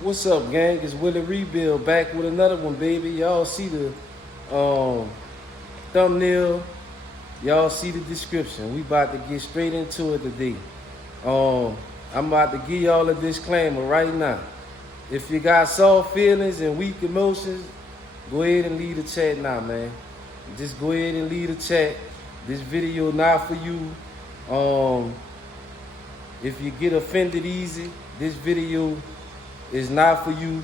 What's up, gang? It's Willie Rebuild back with another one, baby. Y'all see the thumbnail. Y'all see the description. We about to get straight into it today. I'm about to give y'all a disclaimer right now. If you got soft feelings and weak emotions, go ahead and leave the chat now, man. Just go ahead and leave the chat. This video not for you. If you get offended easy, this video is not for you.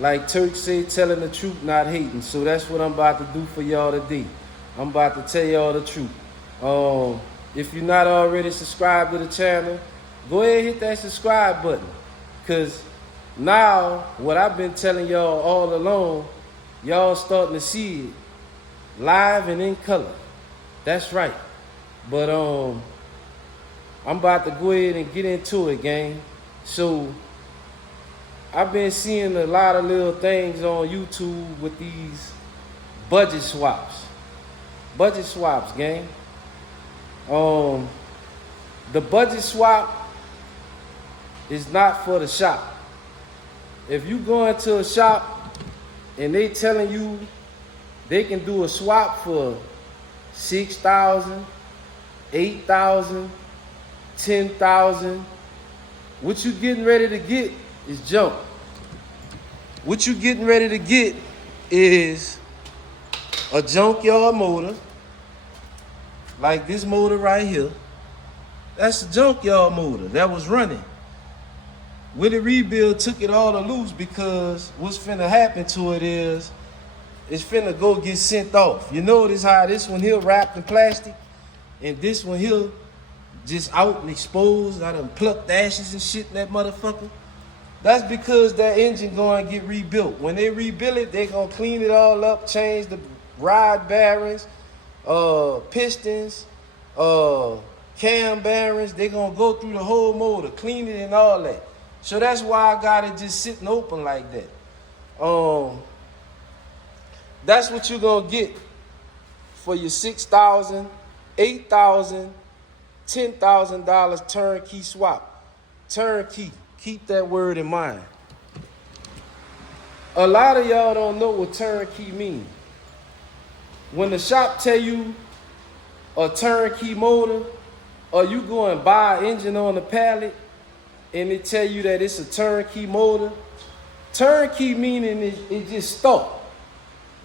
Like Turk say, telling the truth, not hating. So that's what I'm about to do for y'all today. I'm about to tell y'all the truth. If you're not already subscribed to the channel, go ahead and hit that subscribe button. Cause now what I've been telling y'all all along, y'all starting to see it live and in color. That's right. But I'm about to go ahead and get into it, gang. So I've been seeing a lot of little things on YouTube with these budget swaps. Budget swaps, gang. The budget swap is not for the shop. If you go into a shop and they telling you they can do a swap for $6,000, $8,000, $10,000, what you getting ready to get is junk. What you getting ready to get is a junkyard motor, like this motor right here. That's a junkyard motor that was running. Willie Rebuild took it all to loose because what's finna happen to it is it's finna go get sent off. You notice how this one here wrapped in plastic and this one here just out and exposed. I done plucked ashes and shit in that motherfucker. That's because that engine gonna get rebuilt. When they rebuild it, they gonna clean it all up, change the rod bearings, pistons, cam bearings. They gonna go through the whole motor, clean it and all that. So that's why I got it just sitting open like that. That's what you're gonna get for your $6,000, $8,000, $10,000 turnkey swap. Turnkey. Keep that word in mind. A lot of y'all don't know what turnkey means. When the shop tell you a turnkey motor, or you go and buy an engine on the pallet and they tell you that it's a turnkey motor, turnkey meaning it just start.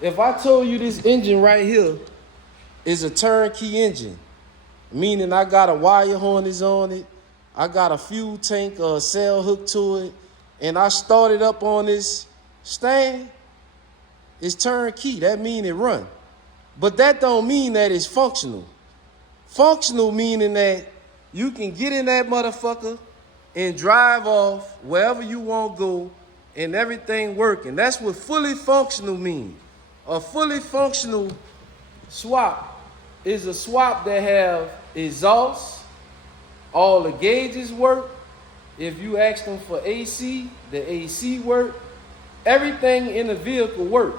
If I told you this engine right here is a turnkey engine, meaning I got a wire harness on it, I got a fuel tank or a cell hooked to it, and I started up on this stand, it's turnkey. That mean it run. But that don't mean that it's functional. Functional meaning that you can get in that motherfucker and drive off wherever you want to go and everything working. That's what fully functional means. A fully functional swap is a swap that have exhaust, all the gauges work. If you ask them for AC, the AC work. Everything in the vehicle work.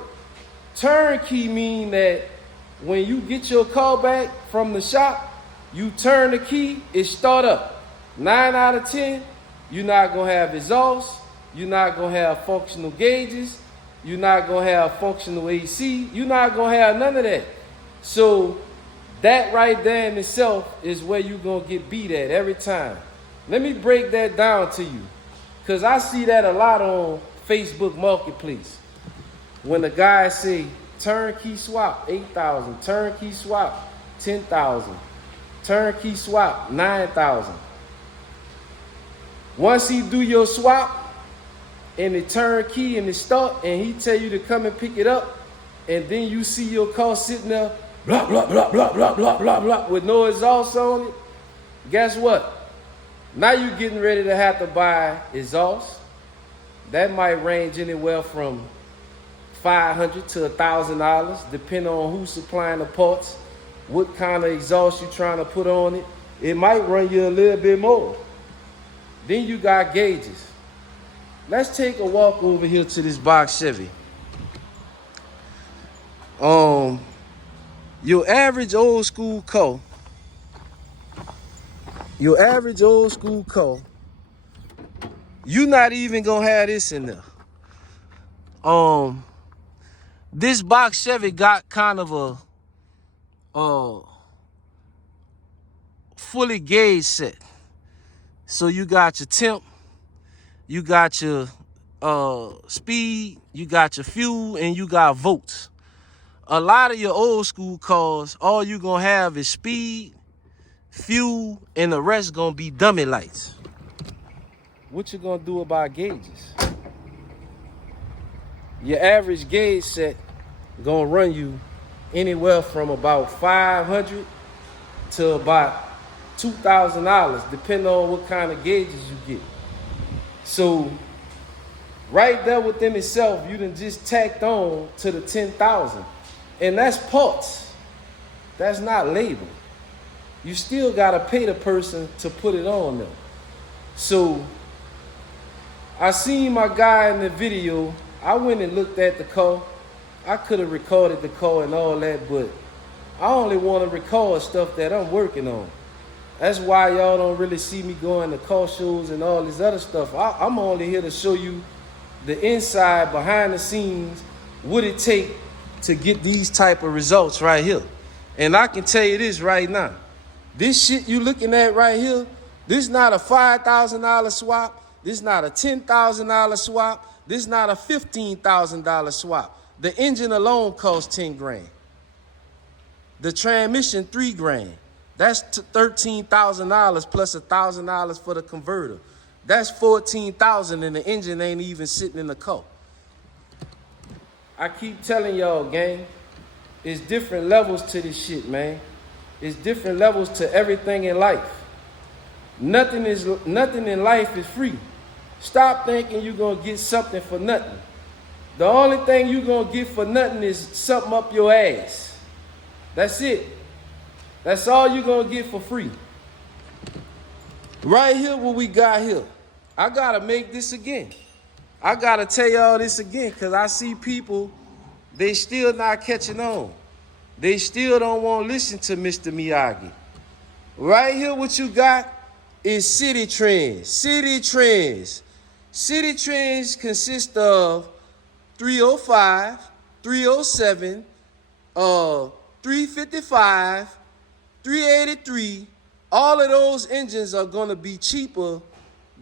Turnkey mean that when you get your car back from the shop, you turn the key, it start up. 9 out of 10, you're not gonna have exhaust, you're not gonna have functional gauges, you're not gonna have functional AC, you're not gonna have none of that. So that right there in itself is where you're gonna get beat at every time. Let me break that down to you, because I see that a lot on Facebook Marketplace. When the guys say turnkey swap 8,000, turnkey swap 10,000, turnkey swap 9,000. Once he do your swap and the turnkey and the start and he tell you to come and pick it up, and then you see your car sitting there blah blah blah blah blah blah blah blah with no exhaust on it, guess what? Now you getting ready to have to buy exhaust. That might range anywhere from $500 to $1,000, depending on who's supplying the parts, what kind of exhaust you trying to put on it. It might run you a little bit more. Then you got gauges. Let's take a walk over here to this box Chevy. Your average old school car You not even gonna have this in there. This box Chevy got kind of a fully gauge set. So you got your temp, you got your speed, you got your fuel, and you got volts. A lot of your old school cars, all you gonna have is speed, fuel, and the rest gonna be dummy lights. What you gonna do about gauges? Your average gauge set gonna run you anywhere from about $500 to about $2,000, depending on what kind of gauges you get. So right there within itself, you done just tacked on to the 10,000. And that's parts. That's not labor. You still gotta pay the person to put it on them. So I seen my guy in the video. I went and looked at the car. I could have recorded the car and all that, but I only want to record stuff that I'm working on. That's why y'all don't really see me going to car shows and all this other stuff. I'm only here to show you the inside, behind the scenes, what it take to get these type of results right here. And I can tell you this right now. This shit you looking at right here, this not a $5,000 swap. This not a $10,000 swap. This not a $15,000 swap. The engine alone costs 10 grand. The transmission, 3 grand. That's $13,000 plus $1,000 for the converter. That's $14,000 and the engine ain't even sitting in the car. I keep telling y'all, gang, it's different levels to this shit, man. It's different levels to everything in life. Nothing in life is free. Stop thinking you're gonna get something for nothing. The only thing you're gonna get for nothing is something up your ass. That's it. That's all you're gonna get for free. Right here, what we got here. I gotta make this again. I gotta tell y'all this again, because I see people, they still not catching on. They still don't want to listen to Mr. Miyagi. Right here, what you got is city trends. City trends. City trends consist of 305, 307, 355, 383. All of those engines are going to be cheaper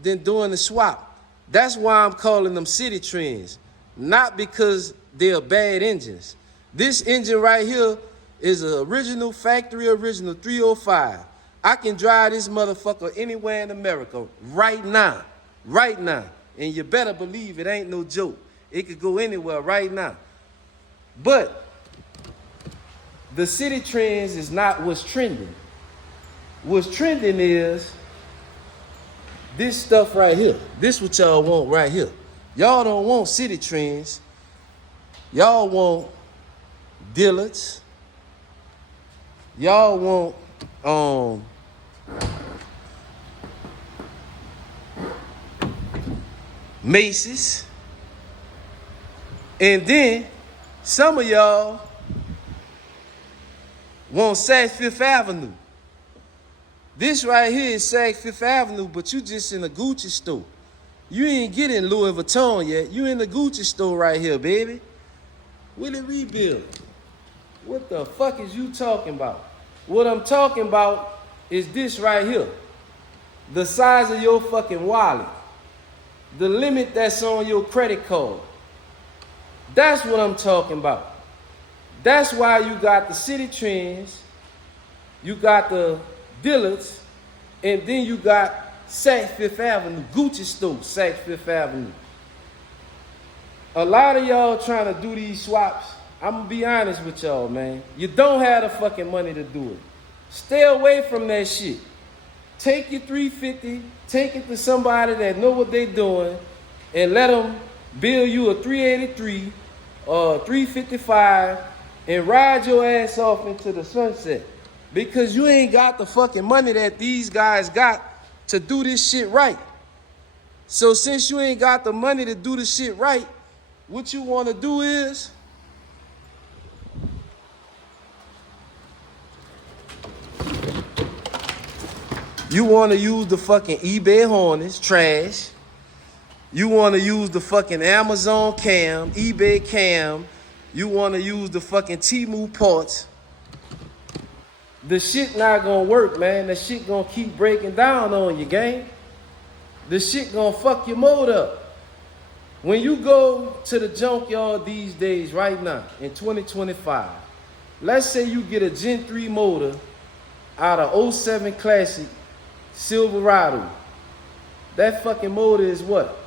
than doing the swap. That's why I'm calling them city trends, not because they're bad engines. This engine right here is an original, factory original 305. I can drive this motherfucker anywhere in America right now. Right now. And you better believe it ain't no joke. It could go anywhere right now. But the city trends is not what's trending. What's trending is this stuff right here. This what y'all want right here. Y'all don't want city trends. Y'all want Dillards. Y'all want Macy's. And then some of y'all want Saks Fifth Avenue. This right here is Saks Fifth Avenue, but you just in a Gucci store. You ain't getting Louis Vuitton yet. You in the Gucci store right here, baby. Will it rebuild? What the fuck is you talking about? What I'm talking about is this right here. The size of your fucking wallet. The limit that's on your credit card. That's what I'm talking about. That's why you got the city trends, you got the Dillards, and then you got Saks Fifth Avenue, Gucci store, Saks Fifth Avenue. A lot of y'all trying to do these swaps, I'm gonna be honest with y'all, man. You don't have the fucking money to do it. Stay away from that shit. Take your 350, take it to somebody that know what they doing, and let them build you a 383 or 355 and ride your ass off into the sunset. Because you ain't got the fucking money that these guys got to do this shit right. So since you ain't got the money to do the shit right, what you want to do is you want to use the fucking eBay Hornets, trash. You want to use the fucking Amazon cam, eBay cam. You want to use the fucking Temu parts. The shit not gonna work, man. The shit gonna keep breaking down on you, gang. The shit gonna fuck your motor up. When you go to the junkyard these days, right now, in 2025, let's say you get a Gen 3 motor out of 07 Classic Silverado. That fucking motor is what?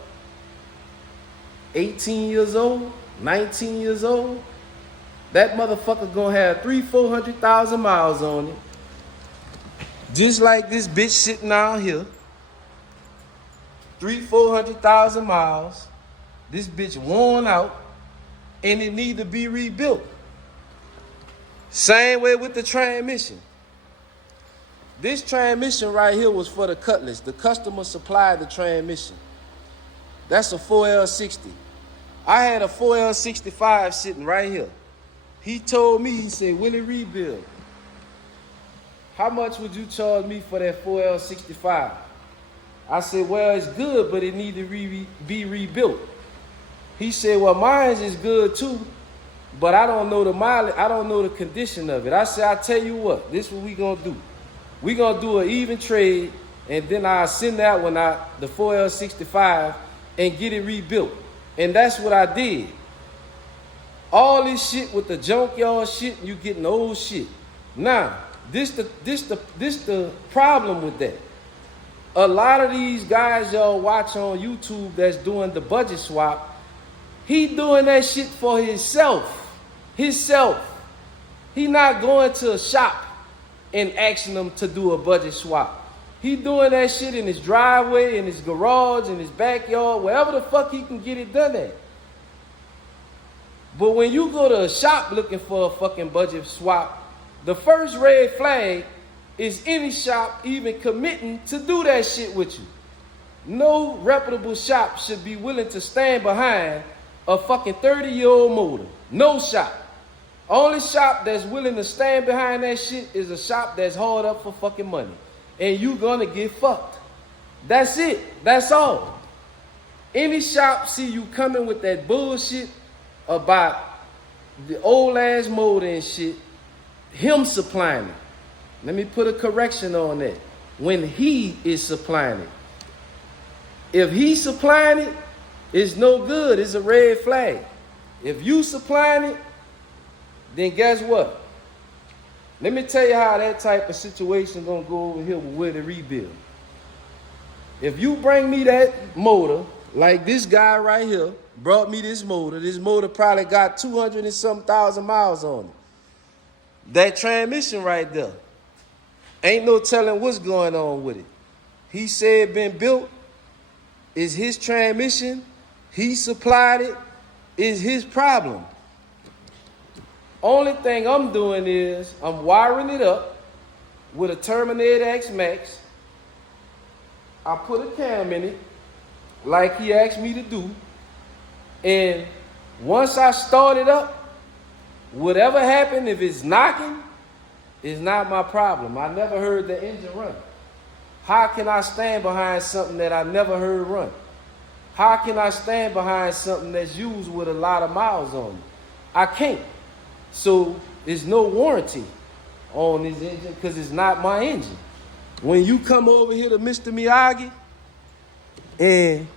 18 years old? 19 years old? That motherfucker gonna have 300,000-400,000 miles on it. Just like this bitch sitting out here. 300,000-400,000 miles. This bitch worn out. And it need to be rebuilt. Same way with the transmission. This transmission right here was for the Cutlass. The customer supplied the transmission. That's a 4L60. I had a 4L65 sitting right here. He told me, he said, will it rebuild? How much would you charge me for that 4L65? I said, well, it's good, but it need to be rebuilt. He said, well, mine is good too, but I don't know the mileage, I don't know the condition of it. I said, I tell you what, this is what we gonna do. We gonna do an even trade, and then I'll send that one out, the 4L65, and get it rebuilt. And that's what I did. All this shit with the junkyard shit, you getting the old shit. Now, this the problem with that. A lot of these guys y'all watch on YouTube that's doing the budget swap, he doing that shit for himself. He not going to a shop and asking them to do a budget swap. He doing that shit in his driveway, in his garage, in his backyard, wherever the fuck he can get it done at. But when you go to a shop looking for a fucking budget swap, the first red flag is any shop even committing to do that shit with you. No reputable shop should be willing to stand behind a fucking 30-year-old motor. No shop. Only shop that's willing to stand behind that shit is a shop that's hard up for fucking money. And you gonna get fucked. That's it. That's all. Any shop see you coming with that bullshit about the old ass motor and shit, him supplying it. Let me put a correction on that. When he is supplying it. If he supplying it, it's no good. It's a red flag. If you supplying it, then guess what? Let me tell you how that type of situation gonna go over here with the rebuild. If you bring me that motor, like this guy right here brought me this motor probably got 200 and some thousand miles on it. That transmission right there, ain't no telling what's going on with it. He said been built, is his transmission, he supplied it, is his problem. Only thing I'm doing is I'm wiring it up with a Terminator X Max. I put a cam in it like he asked me to do. And once I start it up, whatever happened, if it's knocking, it's not my problem. I never heard the engine run. How can I stand behind something that I never heard run? How can I stand behind something that's used with a lot of miles on it? I can't. So there's no warranty on this engine because it's not my engine. When you come over here to Mr. Miyagi and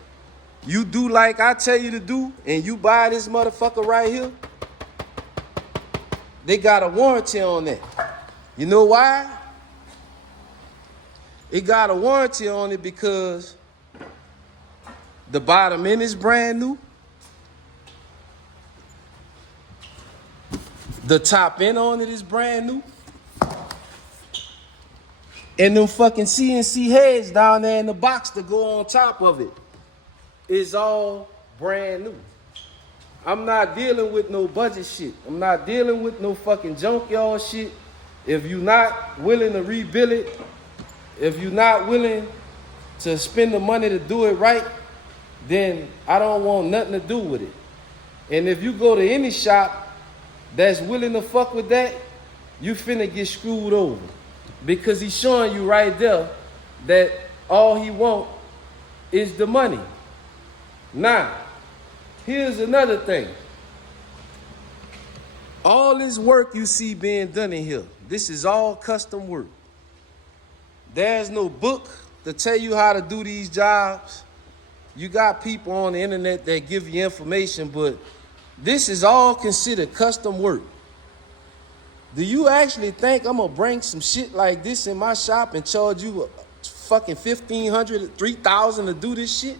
you do like I tell you to do and you buy this motherfucker right here, they got a warranty on that. You know why? It got a warranty on it because the bottom end is brand new. The top end on it is brand new. And them fucking CNC heads down there in the box to go on top of it is all brand new. I'm not dealing with no budget shit. I'm not dealing with no fucking junkyard shit. If you're not willing to rebuild it, if you're not willing to spend the money to do it right, then I don't want nothing to do with it. And if you go to any shop that's willing to fuck with that, you finna get screwed over. Because he's showing you right there that all he want is the money. Now, here's another thing. All this work you see being done in here, this is all custom work. There's no book to tell you how to do these jobs. You got people on the internet that give you information, but this is all considered custom work. Do you actually think I'm gonna bring some shit like this in my shop and charge you fucking $1,500, $3,000 to do this shit?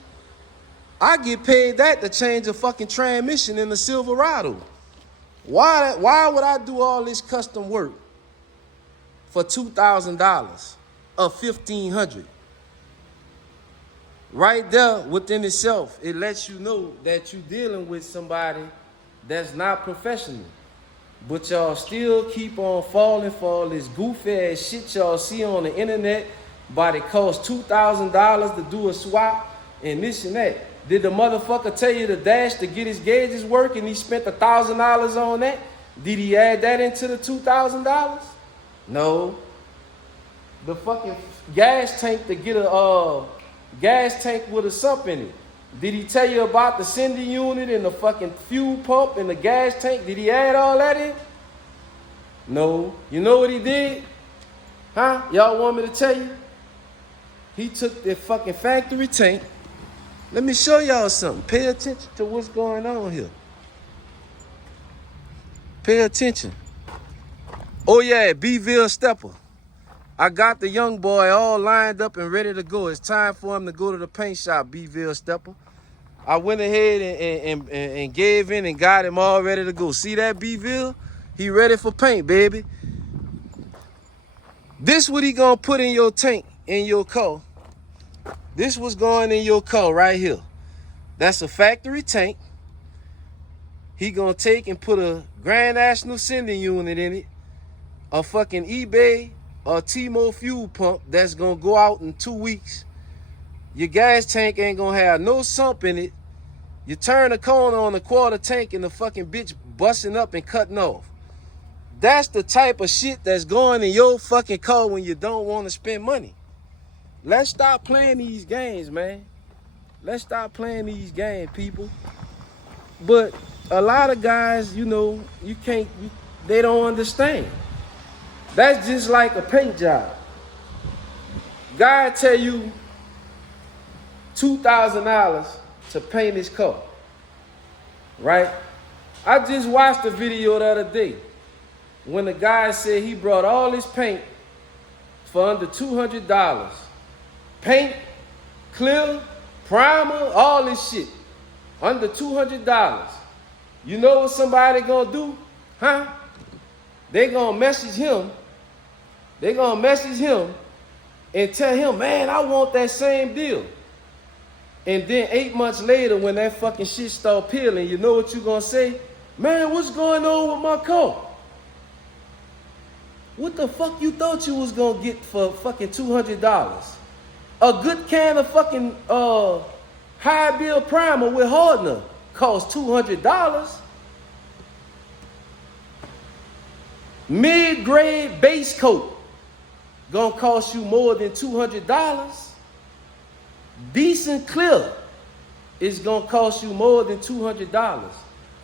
I get paid that to change a fucking transmission in the Silverado. Why would I do all this custom work for $2,000 or $1,500? Right there within itself, it lets you know that you're dealing with somebody that's not professional. But y'all still keep on falling for all this goofy ass shit y'all see on the internet. But it costs $2,000 to do a swap and this and that. Did the motherfucker tell you the dash to get his gauges working? He spent $1,000 on that. Did he add that into the $2,000? No. The fucking gas tank to get a gas tank with a sump in it. Did he tell you about the sending unit and the fucking fuel pump and the gas tank? Did he add all that in? No. You know what he did? Huh? Y'all want me to tell you? He took the fucking factory tank. Let me show y'all something. Pay attention to what's going on here. Pay attention. Oh yeah, Bville stepper. I got the young boy all lined up and ready to go. It's time for him to go to the paint shop, Bville stepper. I went ahead and gave in and got him all ready to go. See that, Bville? He ready for paint, baby. This what he gonna put in your tank, in your car. This was going in your car right here. That's a factory tank. He gonna take and put a Grand National sending unit in it, a fucking eBay or T-Mo fuel pump that's gonna go out in 2 weeks. Your gas tank ain't gonna have no sump in it. You turn the corner on the quarter tank and the fucking bitch busting up and cutting off. That's the type of shit that's going in your fucking car when you don't want to spend money. Let's stop playing these games, man. Let's stop playing these games, people. But a lot of guys, you know, they don't understand. That's just like a paint job. Guy tell you $2,000 to paint his car, right? I just watched a video the other day when the guy said he brought all his paint for under $200. Paint, clear, primer, all this shit. Under $200. You know what somebody gonna do? Huh? They gonna message him. They gonna message him and tell him, man, I want that same deal. And then 8 months later, when that fucking shit start peeling, you know what you gonna say? Man, what's going on with my car? What the fuck you thought you was gonna get for fucking $200? A good can of fucking high bill primer with hardener costs $200. Mid-grade base coat gonna cost you more than $200. Decent clear is gonna cost you more than $200.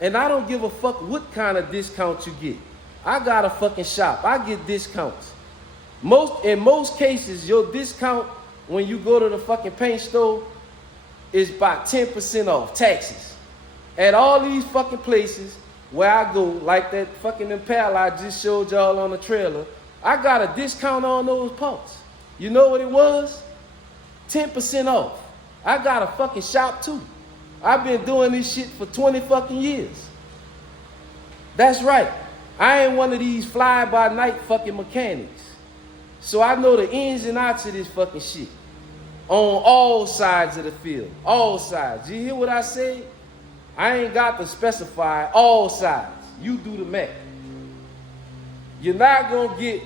And I don't give a fuck what kind of discount you get. I got a fucking shop. I get discounts. In most cases, your discount when you go to the fucking paint store is about 10% off taxes. At all these fucking places where I go, like that fucking Impala I just showed y'all on the trailer, I got a discount on those parts. You know what it was? 10% off. I got a fucking shop too. I've been doing this shit for 20 fucking years. That's right. I ain't one of these fly-by-night fucking mechanics. So I know the ins and outs of this fucking shit. On all sides of the field. All sides. You hear what I said? I ain't got to specify all sides. You do the math. You're not gonna get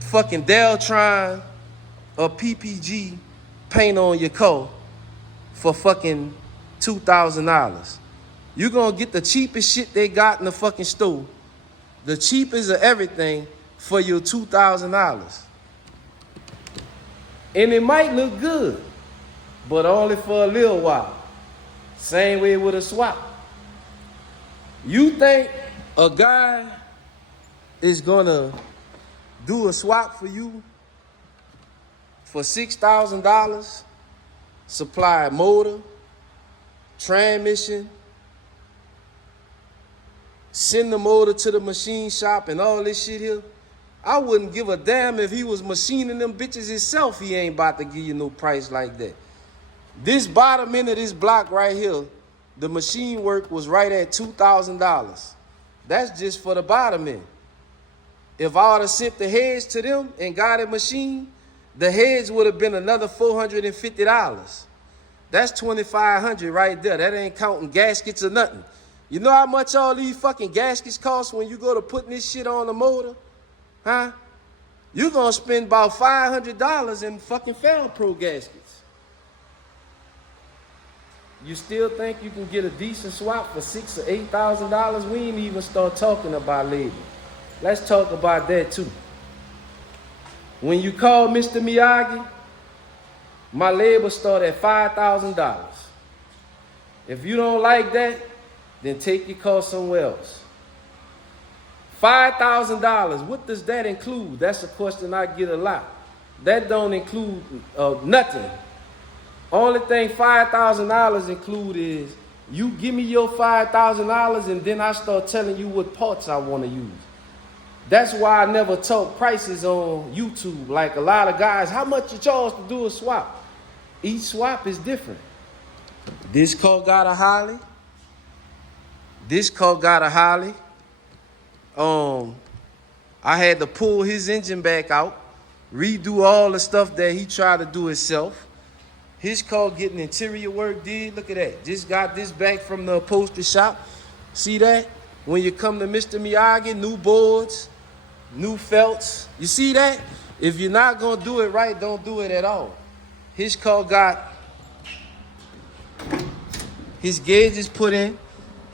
fucking Deltron or PPG paint on your car for fucking $2,000. You're gonna get the cheapest shit they got in the fucking store, the cheapest of everything, for your $2,000. And it might look good. but only for a little while. Same way with a swap. You think a guy is gonna do a swap for you for $6,000, supply motor, transmission, send the motor to the machine shop and all this shit here? I wouldn't give a damn if he was machining them bitches himself. He ain't about to give you no price like that. This bottom end of this block right here, the machine work was right at $2,000. That's just for the bottom end. If I would have sent the heads to them and got a machine, the heads would have been another $450. That's $2,500 right there. That ain't counting gaskets or nothing. You know how much all these fucking gaskets cost when you go to putting this shit on the motor? Huh? You're gonna spend about $500 in fucking Pro gaskets. You still think you can get a decent swap for $6,000 or $8,000? We ain't even start talking about labor. Let's talk about that too. When you call Mr. Miyagi, my labor start at $5,000. If you don't like that, then take your car somewhere else. $5,000, what does that include? That's a question I get a lot. That don't include nothing. Only thing $5,000 include is you give me your $5,000 and then I start telling you what parts I want to use. That's why I never talk prices on YouTube. Like a lot of guys, how much you charge to do a swap? Each swap is different. This car got a Harley. This car got a Harley. I had to pull his engine back out, redo all the stuff that he tried to do himself. His car getting interior work did. Look at that. Just got this back from the upholstery shop. See that? When you come to Mr. Miyagi, new boards, new felts. You see that? If you're not going to do it right, don't do it at all. His car got his gauges put in.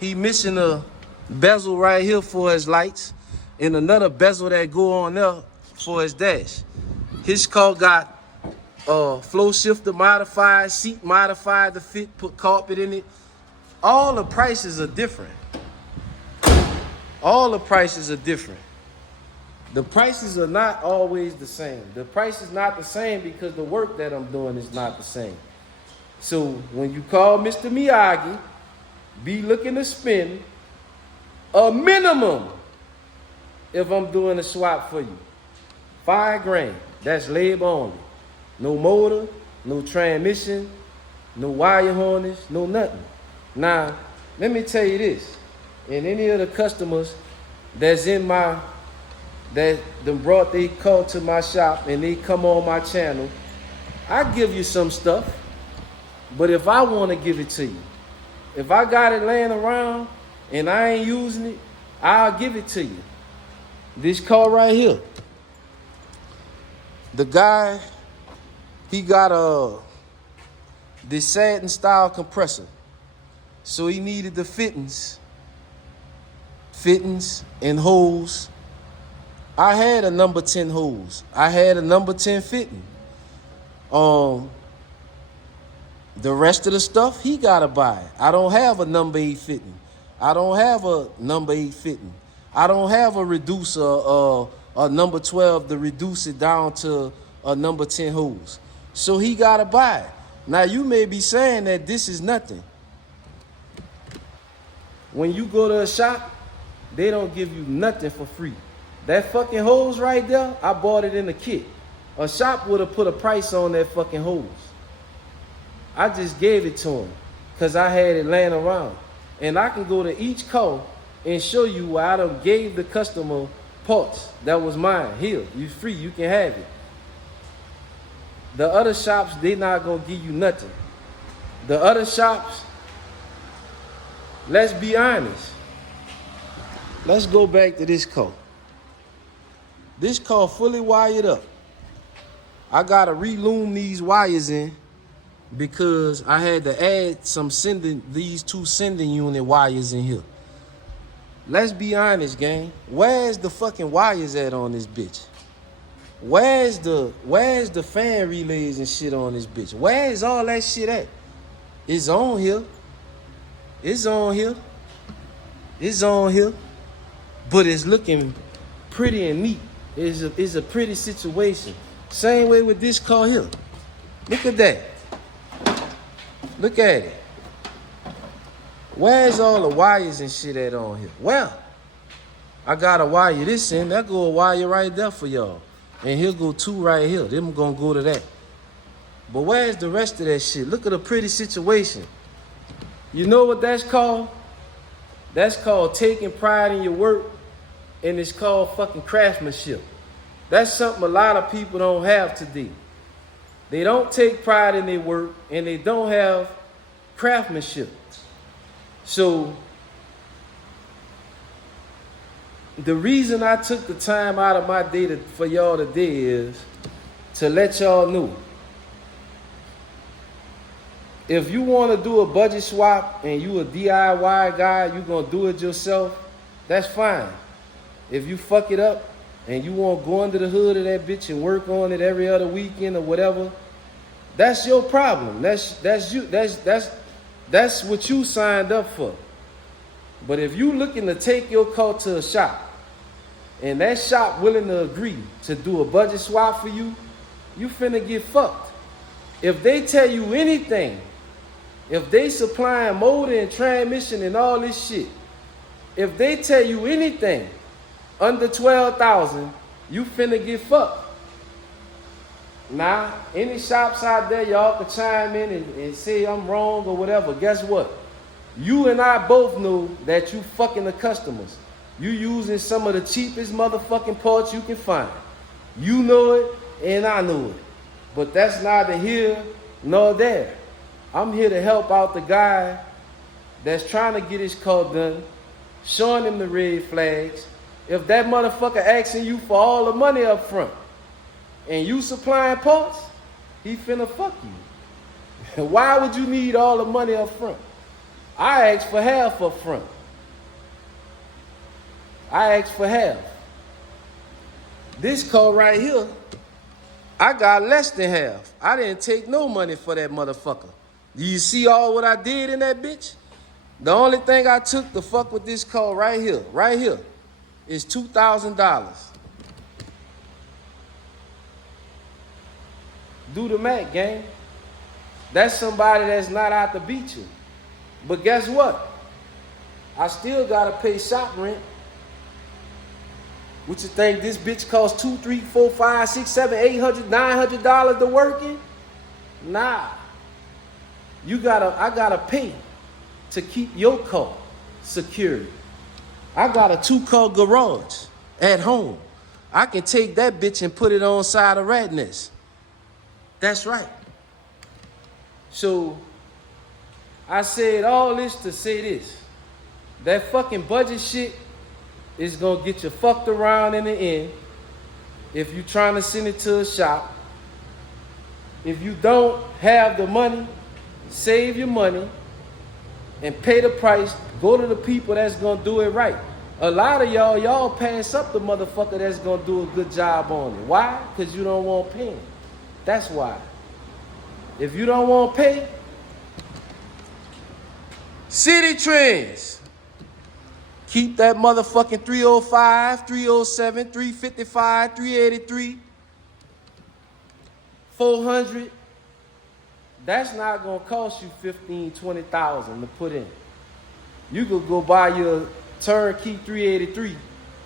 He missing a bezel right here for his lights and another bezel that go on there for his dash. His car got flow shifter modified, seat modified to fit, put carpet in it. All the prices are different. All the prices are different. The prices are not always the same. The price is not the same because the work that I'm doing is not the same. So when you call Mr. Miyagi, be looking to spend a minimum if I'm doing a swap for you. $5,000. That's labor only. No motor, no transmission, no wire harness, no nothing. Now, let me tell you this. And any of the customers that's in my, that them brought their car to my shop and they come on my channel, I give you some stuff. But if I want to give it to you, if I got it laying around and I ain't using it, I'll give it to you. This car right here. The guy, he got this satin style compressor. So he needed the fittings and holes. I had a number 10 hose. I had a number 10 fitting. The rest of the stuff, he gotta buy. I don't have a number 8 fitting. I don't have a number 8 fitting. I don't have a reducer, a number 12 to reduce it down to a number 10 hose. So he gotta buy it. Now you may be saying that this is nothing. When you go to a shop, they don't give you nothing for free. That fucking hose right there, I bought it in a kit. A shop would have put a price on that fucking hose. I just gave it to him because I had it laying around. And I can go to each car and show you where I done gave the customer parts. That was mine. Here, you free, you can have it. The other shops, they not gonna give you nothing. The other shops, let's be honest. Let's go back to this car. This car fully wired up. I gotta reloom these wires in because I had to add these 2 sending unit wires in here. Let's be honest, gang. Where's the fucking wires at on this bitch? Where's the fan relays and shit on this bitch? Where is all that shit at? It's on here. It's on here. It's on here. But it's looking pretty and neat. It's a pretty situation. Same way with this car here. Look at that. Look at it. Where's all the wires and shit at on here? Well, I gotta wire this in. That go a wire right there for y'all. And here'll go 2 right here. Them gonna go to that. But where's the rest of that shit? Look at the pretty situation. You know what that's called? That's called taking pride in your work, and it's called fucking craftsmanship. That's something a lot of people don't have today. They don't take pride in their work, and they don't have craftsmanship. So, the reason I took the time out of my day for y'all today is to let y'all know. If you want to do a budget swap and you a DIY guy, you going to do it yourself, that's fine. If you fuck it up and you want to go under the hood of that bitch and work on it every other weekend or whatever, that's your problem. That's you. That's what you signed up for. But if you looking to take your car to a shop and that shop willing to agree to do a budget swap for you, you finna get fucked. If they tell you anything, if they supplying motor and transmission and all this shit, if they tell you anything under 12,000, you finna get fucked. Now, any shops out there, y'all can chime in and say I'm wrong or whatever. Guess what? You and I both know that you fucking the customers. You using some of the cheapest motherfucking parts you can find. You know it and I know it. But that's neither here nor there. I'm here to help out the guy that's trying to get his car done, showing him the red flags. If that motherfucker asking you for all the money up front and you supplying parts, he finna fuck you. Why would you need all the money up front? I asked for half up front. I asked for half. This car right here, I got less than half. I didn't take no money for that motherfucker. Do you see all what I did in that bitch? The only thing I took to fuck with this car right here, is $2,000. Do the math, gang. That's somebody that's not out to beat you. But guess what? I still gotta pay shop rent. What you think this bitch costs $200, $300, $400, $500, $600, $700, $800, $900 to work in? Nah. I gotta pay to keep your car secured. I got a 2-car garage at home. I can take that bitch and put it on side of rat nest. That's right. So I said all this to say this. That fucking budget shit is gonna get you fucked around in the end if you trying to send it to a shop. If you don't have the money, save your money and pay the price. Go to the people that's gonna do it right. A lot of y'all pass up the motherfucker that's gonna do a good job on it. Why? Because you don't want to pay. That's why. If you don't want to pay, City Trends. Keep that motherfucking 305, 307, 355, 383, 400. That's not going to cost you $15,000, $20,000 to put in. You could go buy your turnkey 383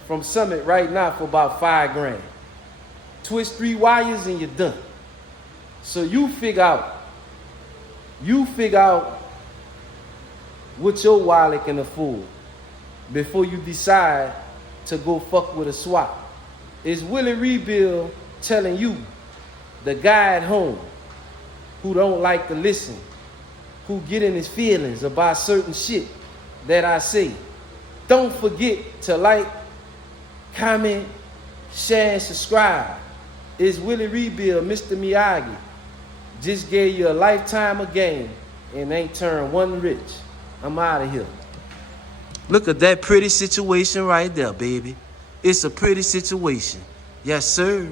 from Summit right now for about $5,000. Twist 3 wires and you're done. So you figure out what your wallet can afford before you decide to go fuck with a swap. It's Willie Rebuild telling you, the guy at home who don't like to listen, who get in his feelings about certain shit that I say. Don't forget to like, comment, share, and subscribe. It's Willie Rebuild, Mr. Miyagi. Just gave you a lifetime of game and ain't turned one rich. I'm out of here. Look at that pretty situation right there, baby. It's a pretty situation. Yes, sir.